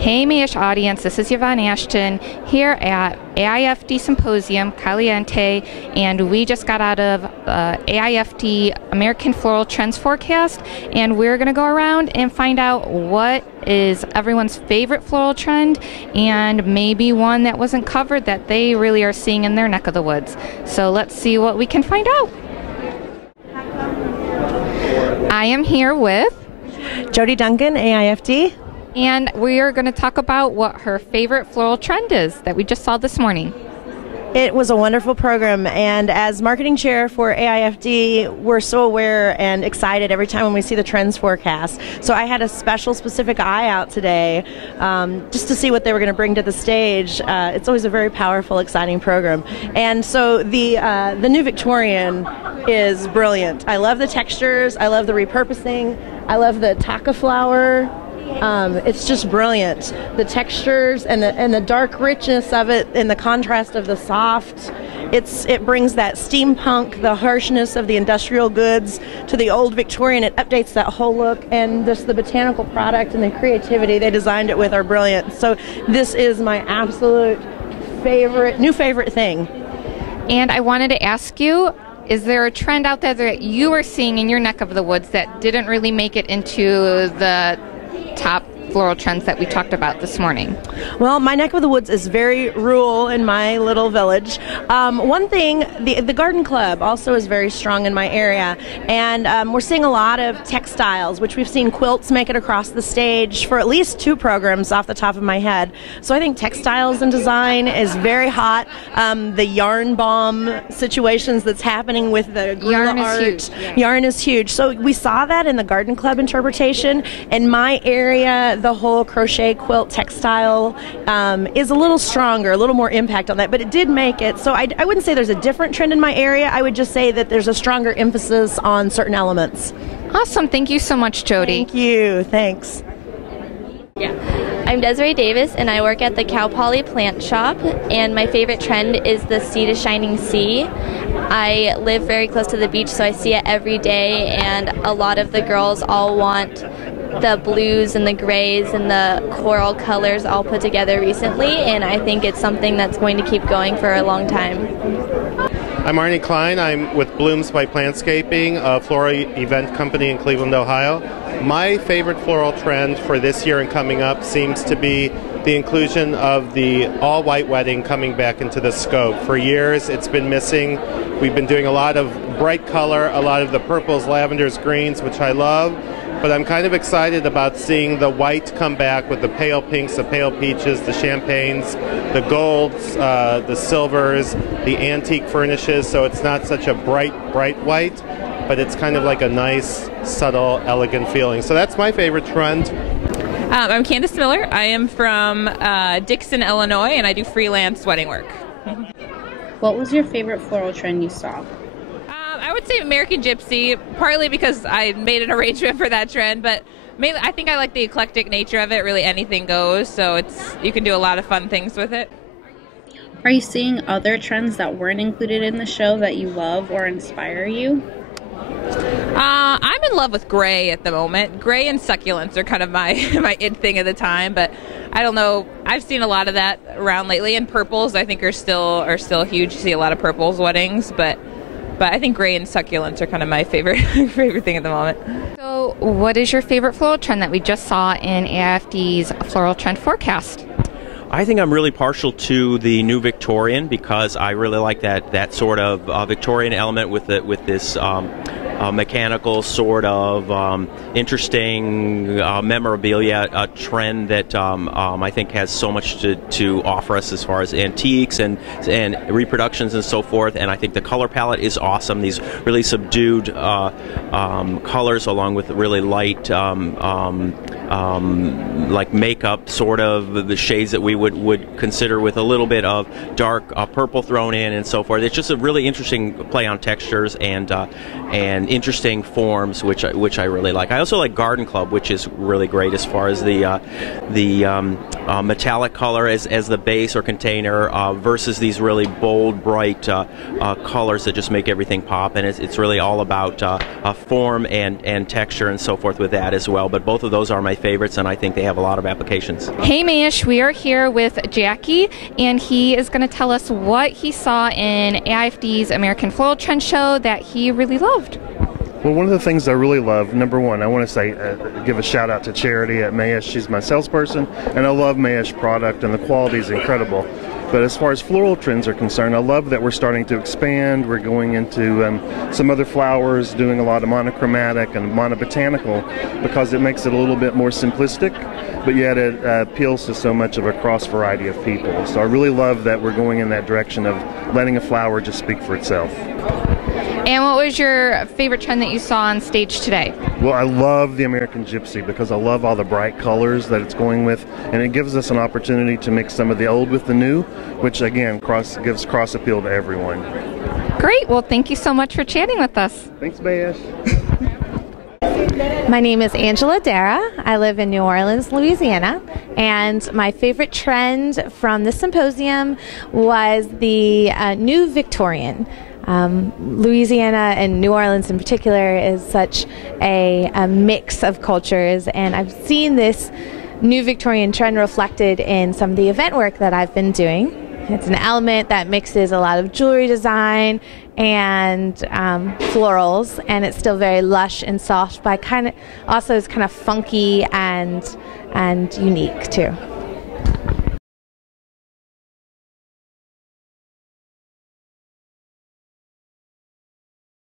Hey Mayish audience, this is Yvonne Ashton here at AIFD Symposium, Caliente, and we just got out of AIFD American Floral Trends Forecast, and we're going to go around and find out what is everyone's favorite floral trend and maybe one that wasn't covered that they really are seeing in their neck of the woods. So let's see what we can find out. I am here with Jody Duncan, AIFD. And we are going to talk about what her favorite floral trend is that we just saw this morning. It was a wonderful program, and as marketing chair for AIFD, we're so aware and excited every time when we see the trends forecast. So I had a specific eye out today just to see what they were going to bring to the stage. It's always a very powerful, exciting program. And so the new Victorian is brilliant. I love the textures. I love the repurposing. I love the taka flower. It's just brilliant. The textures and the dark richness of it and the contrast of the soft. It brings that steampunk, the harshness of the industrial goods to the old Victorian. It updates that whole look, and just the botanical product and the creativity they designed it with are brilliant. So this is my absolute new favorite thing. And I wanted to ask you, is there a trend out there that you are seeing in your neck of the woods that didn't really make it into the top floral trends that we talked about this morning? Well, my neck of the woods is very rural in my little village. One thing, the garden club also is very strong in my area, and we're seeing a lot of textiles, which we've seen quilts make it across the stage for at least 2 programs off the top of my head. So I think textiles and design is very hot. The yarn bomb situations that's happening with the guerrilla art. Yarn is huge. Yeah. Yarn is huge. So we saw that in the garden club interpretation. In my area, the whole crochet quilt textile is a little stronger, a little more impact on that, but it did make it. So I wouldn't say there's a different trend in my area. I would just say that there's a stronger emphasis on certain elements. Awesome. Thank you so much, Jody. Thank you. Thanks. Yeah. I'm Desiree Davis, and I work at the Cal Poly Plant Shop, and my favorite trend is the Sea to Shining Sea. I live very close to the beach, so I see it every day, and a lot of the girls all want the blues and the grays and the coral colors all put together recently, and I think it's something that's going to keep going for a long time. I'm Arnie Klein. I'm with Blooms by Plantscaping, a floral event company in Cleveland, Ohio. My favorite floral trend for this year and coming up seems to be the inclusion of the all-white wedding coming back into the scope. For years, it's been missing. We've been doing a lot of bright color, a lot of the purples, lavenders, greens, which I love. But I'm kind of excited about seeing the white come back with the pale pinks, the pale peaches, the champagnes, the golds, the silvers, the antique furnishes. So it's not such a bright white, but it's kind of like a nice, subtle, elegant feeling. So that's my favorite trend. I'm Candice Miller. I am from Dixon, Illinois, and I do freelance wedding work. What was your favorite floral trend you saw? I would say American Gypsy, partly because I made an arrangement for that trend, but mainly I think I like the eclectic nature of it. Really anything goes, so you can do a lot of fun things with it. Are you seeing other trends that weren't included in the show that you love or inspire you? I'm in love with gray at the moment. Gray and succulents are kind of my it thing at the time, but I don't know. I've seen a lot of that around lately, and purples I think are still huge. You see a lot of purples weddings, but I think gray and succulents are kind of my favorite thing at the moment. So what is your favorite floral trend that we just saw in AIFD's Floral Trend Forecast? I think I'm really partial to the new Victorian because I really like that sort of Victorian element with this mechanical sort of interesting memorabilia trend that I think has so much to offer us as far as antiques and reproductions and so forth. And I think the color palette is awesome. These really subdued colors along with really light like makeup sort of the shades that we would consider with a little bit of dark purple thrown in and so forth. It's just a really interesting play on textures and interesting forms, which I really like. I also like Garden Club, which is really great as far as the metallic color as the base or container versus these really bold, bright colors that just make everything pop. And it's really all about form and texture and so forth with that as well. But both of those are my favorites, and I think they have a lot of applications. Hey Mayesh, we are here with Jackie, and he is going to tell us what he saw in AIFD's American Floral Trend Show that he really loved. Well, one of the things I really love, number one, I want to say, give a shout out to Charity at Mayesh. She's my salesperson, and I love Mayesh product, and the quality is incredible. But as far as floral trends are concerned, I love that we're starting to expand. We're going into some other flowers, doing a lot of monochromatic and monobotanical, because it makes it a little bit more simplistic, but yet it appeals to so much of a cross variety of people. So I really love that we're going in that direction of letting a flower just speak for itself. And what was your favorite trend that you saw on stage today? Well, I love the American Gypsy because I love all the bright colors that it's going with, and it gives us an opportunity to mix some of the old with the new, which again gives cross appeal to everyone. Great. Well, thank you so much for chatting with us. Thanks, Bayesh. My name is Angela Dara. I live in New Orleans, Louisiana, and my favorite trend from the symposium was the new Victorian. Louisiana and New Orleans in particular is such a mix of cultures, and I've seen this new Victorian trend reflected in some of the event work that I've been doing. It's an element that mixes a lot of jewelry design and florals, and it's still very lush and soft, but also is kind of funky and unique too.